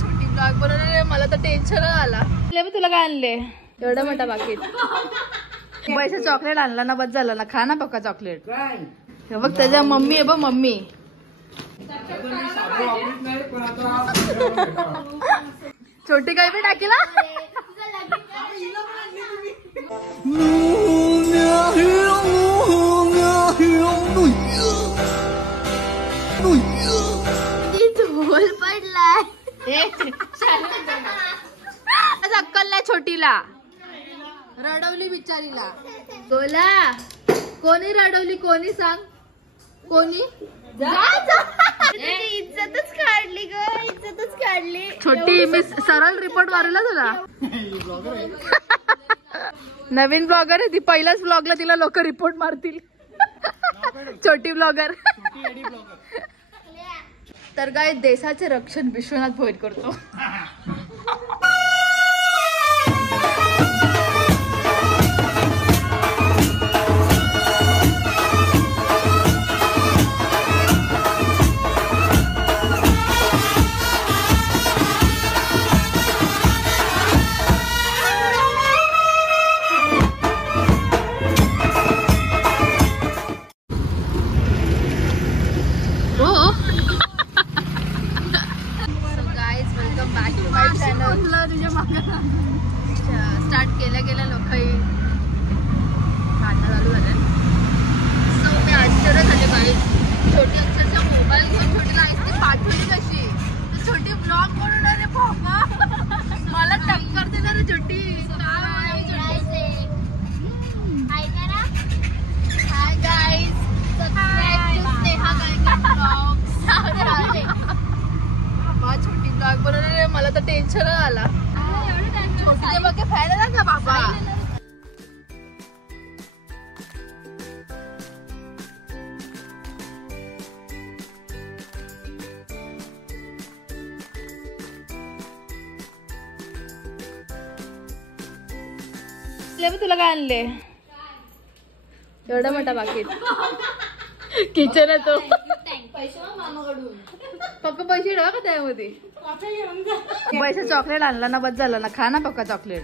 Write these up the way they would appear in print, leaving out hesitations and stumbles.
छोटी ब्लॉग बनवणार. मला तर टेन्शन आला. तुला काय आणले एवढा मोठा बाकीत? पैसे चॉकलेट आणला ना, बस झालं ना. खा ना पक्का चॉकलेट. बघ त्याच्या मम्मी आहे बघ, मम्मी. छोटी काही बी टाकीला. ढोल पडलाय. अक्कल नाही छोटीला. रडवली बिचारीला. बोला कोणी रडवली? कोणी सांग? कोणी? इज्जतच काढली ग, इज्जतच काढली. छोटी मी सरळ रिपोर्ट मारेला तुला. नवीन ब्लॉगर आहे ती. पहिल्याच ब्लॉगला तिला लोक रिपोर्ट मारतील. छोटी ब्लॉगर. तर काय देशाचे रक्षण विश्वनाथ भोईर करतो. स्टार्ट केल्या गेल्या लोक भांडणं चालू झाले. सो मी आश्चर्य झाले काही. छोटी अक्षरशः मोबाईल घेऊन छोटीला आईस्क्रीम पाठवली कशी. तर छोटी ब्लॉग बनवणार रे बाबा. मला टक्कर देणार रे छोटी. Hi guys, subscribe to Sneha Gaikwad blogs. बाबा छोटी ब्लॉग बनवणार रे. मला तर टेन्शन आला. छोटीचे बघे फॅन आहे ना बाबा. तुला काय आणले एवढा मोठा बाकीत? किचन आहे तो. पप्पा पैसे ठेवा का त्यामध्ये? पैसे चॉकलेट आणला ना, बस झालं ना. खा ना पक्का चॉकलेट.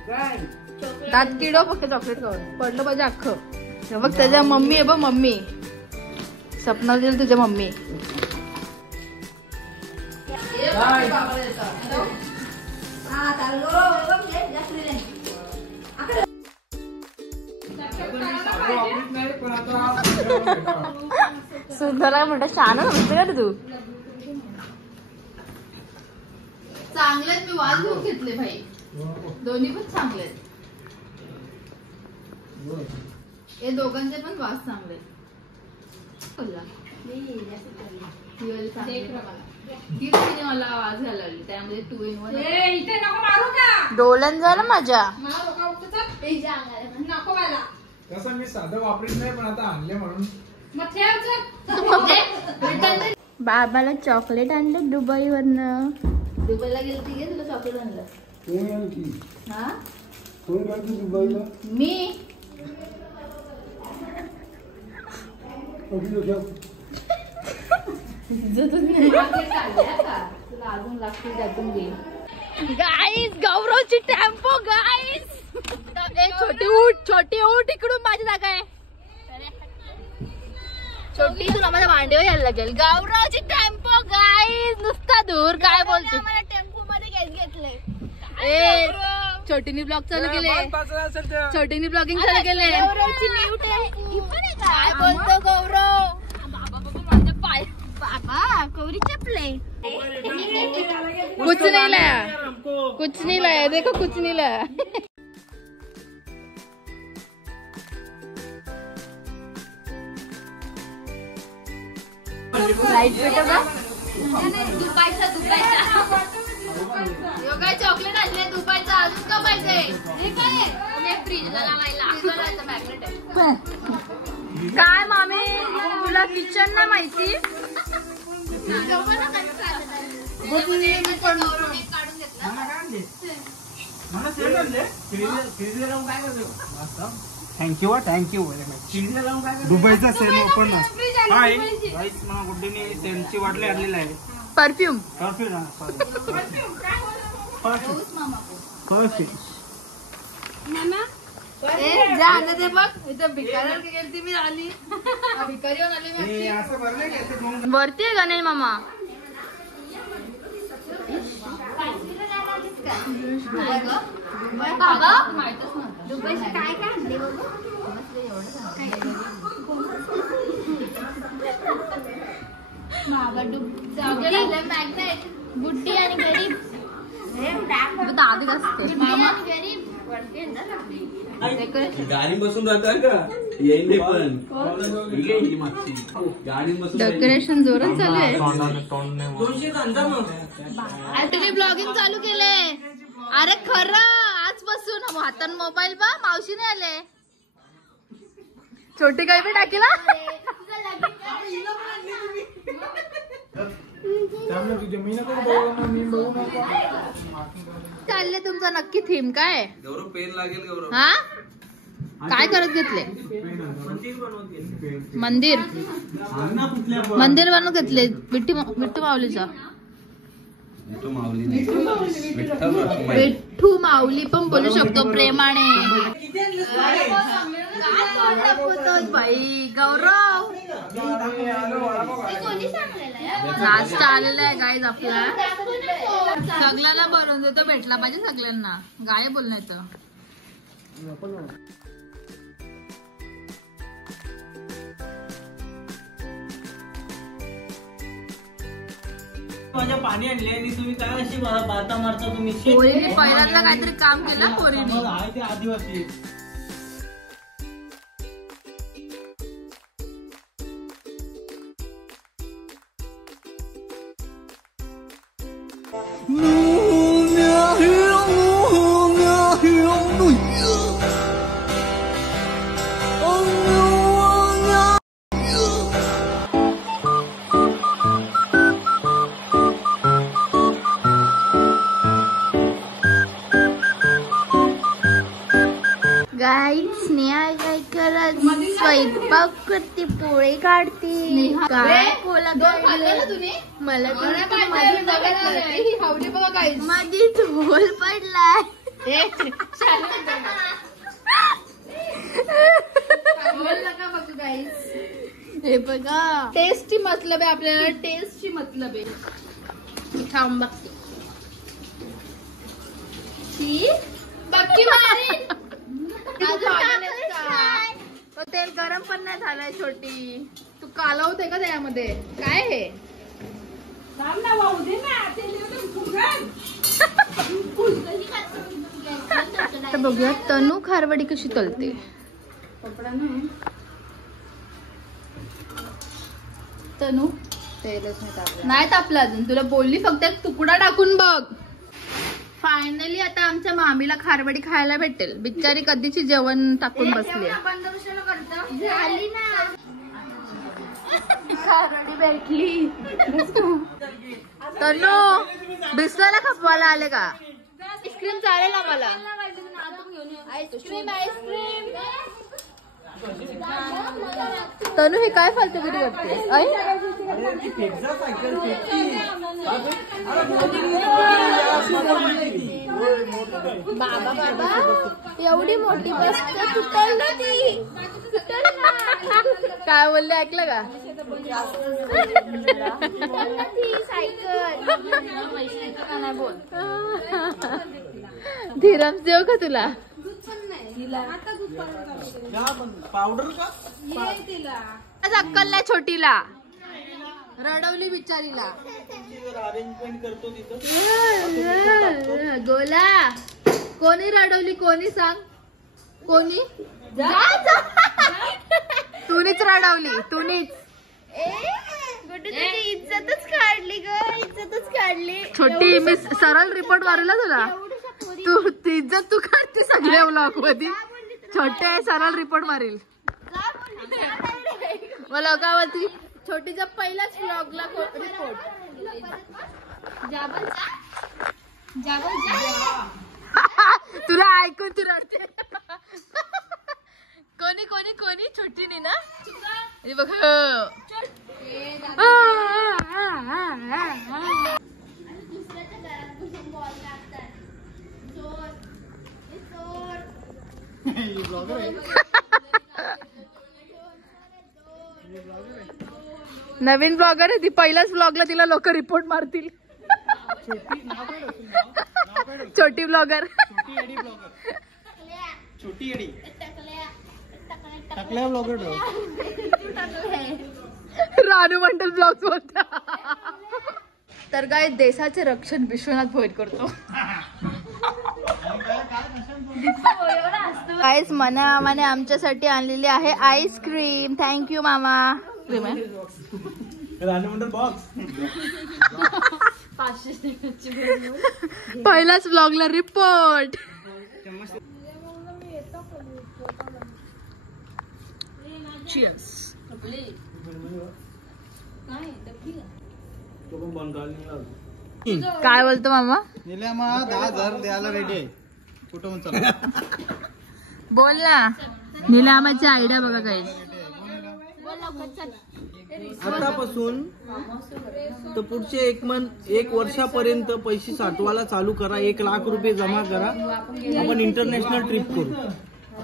दात किडो पक्का चॉकलेट खाऊन. पडलं पाहिजे अख्खं. बघ त्याच्या मम्मी आहे बघ, मम्मी. सपना दिल तुझ्या मम्मी. सुंदर म्हणता. छान म्हणते का तू? चांगलेत. मी वाज घेऊन घेतले भाई. दोन्ही पण चांगलेत. हे दोघांचे पण वाज चांगले. मला आवाज घालवली त्यामध्ये 2 in 1. डोलन झालं माझ्या. नको मला. तसं मी साधं वापरत नाही, पण आता आणले म्हणून. बाबाला चॉकलेट आणलं दुबई वरन. दुबईला गेलती गे, तुला चॉकलेट आणलं. हा दुबईला मी. तुला अजून लागते त्यातून घे. गाईस गौरवची टेम्पो. गाईस छोटी उठ, छोटी उठ इकडून. माझी जागा आहे छोटी. तुला माझ्या मांडीवर यायला लागेल. गौरवची टेम्पो. गाईस नुसता दूर. काय बोलते? टेम्पो मध्ये घेतले. छोटीनी ब्लॉग चालू केले. छोटीनी ब्लॉगिंग चालू केले. काय बोलतो गौरव? माझे पाय बाबा कौरी चपले. कुछ नहीं लाया, कुछ नहीं लाया. देखो कुछ नहीं लाया. लाईट पेटव का? दुपायचा दुपायचा. योगा चॉकलेट आणले दुपायचा. अजून का पाहिजे? हे काय फ्रीजला लावायला मॅग्नेट आहे. काय मामी तुला किचन ना माहिती? Thank you thank you. दुबईचा सेल ओपन. हाय गाईस, मला गुड्डीने सेलची बाटली आणलेली आहे. परफ्यूम ते बघ इथं भिकाऱ्याला गेलती मी आली भिकारी होऊन आली मी वरती आहे गणेश मामा काय आणले गुड्डी आणि गरीब दादी असते गाडी बसून राहतात का येईल पण गाडी बसून डेकोरेशन जोरात चालू आहे 200 कांदा मग तुम्ही ब्लॉगिंग चालू केले अरे खरं आजपासून हातात मोबाईल बा मावशीने आले छोटी काही बी टाकीला चालले तुमचा नक्की थीम काय गौरव पेन लागेल गौरव हा काय करत घेतले मंदिर मंदिर बनवून घेतले विठ्ठू माऊलीचा विठ्ठू माऊली पण बोलू शकतो प्रेमाने बाई गौरव नाश्ता आलेला आहे गाईज आपला सगळ्याला बनवून देतो भेटला पाहिजे सगळ्यांना गाय बोलण्याचं माझ्या पाणी आणले आणि तुम्ही काय अशी बाता मारता तुम्ही पोरीने पहिल्यांदा काहीतरी काम केलं पोरीने आहे ते आदिवासी स्नेहा काय करत स्वयंपाक करते पोळे काढते मला माझी झोल पडलाय हे बघा टेस्टची मतलब आहे आपल्याला टेस्टची मतलब आहे थांब बघते बघी मारी तेल गरम पण नाही झालंय छोटी तू कालवते का त्यामध्ये काय हे तर बघूया तनू खारवडी कशी तळते तनू तेलच नाही तापलं अजून तुला बोलली फक्त एक तुकडा टाकून बघ फायनली आता आमच्या मामीला खारवडी खायला भेटेल बिचारी कधीची जेवण टाकून बसली झाली ना खारवडी भेटली तनू बिस्लाला खपवायला आले का आईस्क्रीम चालेल आम्हाला आईस्क्रीम आईस्क्रीम तनू हे काय फालतूगिरी करते बाबा बाबा एवढी मोठी बस तुटल ना ती काय बोलले ऐकलं का धीरम देऊ का तुला पावडर का अक्कल नाही छोटीला रडवली बिचारीला अरेंजमेंट करतो तिथं गोला कोणी रडवली कोणी सांग कोणी तूनीच रडवली तूनीच इज्जतच काढली ग इज्जतच काढली छोटी मी सरळ रिपोर्ट मारला तुला तू इज्जत तू काढते सगळ्या ब्लॉग मध्ये छोटे सरळ रिपोर्ट मारील मला काय बोलती छोटीचा पहिलाच ब्लॉगला रिपोर्ट तुला ऐकून तू रडते कोणी कोणी कोणी छोटीने ना बघ दुसऱ्याच्या घरात बसून बॉल मारतात. चोर, हे चोर. नवीन ब्लॉगर आहे ती. पहिल्याच ब्लॉगला तिला लोक रिपोर्ट मारतील. छोटी ब्लॉगर. छोटी एडी टकल्या, टाकल्या ब्लॉगर रानू मंडल ब्लॉग बोलता. तर काय देशाचे रक्षण विश्वनाथ भोईर करतो. काहीच मनामाने आमच्यासाठी आणलेली आहे आईस्क्रीम. थँक्यू मामा. रानमंडल बॉक्स. पहिलाच ब्लॉगला रिपोर्ट. Cheers. काय बोलतो मामा? निलेमा 10,000 द्यायला रेडी आहे. कुठं चला. बोल ना. निलामाची आयडिया बघा काही. आतापासून तर पुढचे एक वर्षापर्यंत पैसे साठवायला चालू करा. 1 लाख रुपये जमा करा. आपण इंटरनॅशनल ट्रिप करू.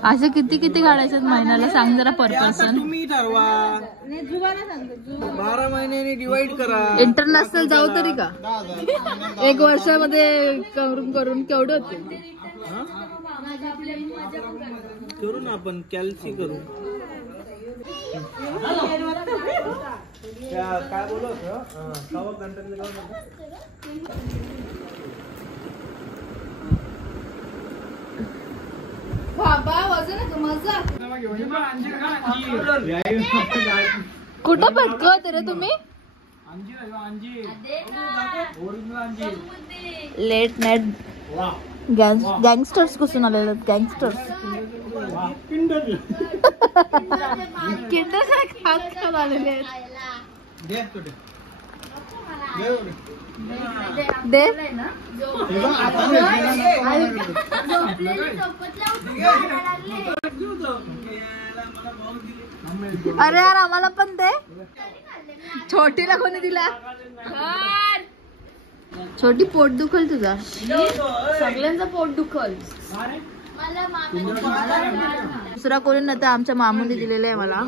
असे किती काढायचे महिन्याला सांग जरा पर ते आता पर्सन. तुम्ही ठरवा. 12 महिन्याने डिवाइड करा. इंटरनॅशनल जाऊ तरी का? 1 वर्षामध्ये करून केवढे होते? करू ना आपण कॅल्सी करू. काय बोलत बाबा वजन मजा. कुठं पटकवत रे तुम्ही? लेट नाईट गँगस्टर्स कुसून आलेले. गँगस्टर्स किंडर खात आलेले आहेत. दे. अरे यार आम्हाला पण दे. छोटीला कोणी दिला? छोटी पोट दुखल तुझा. सगळ्यांचा पोट दुखल. दुसरा कोणी नव्हता. आमच्या मामूने दिलेला आहे मला.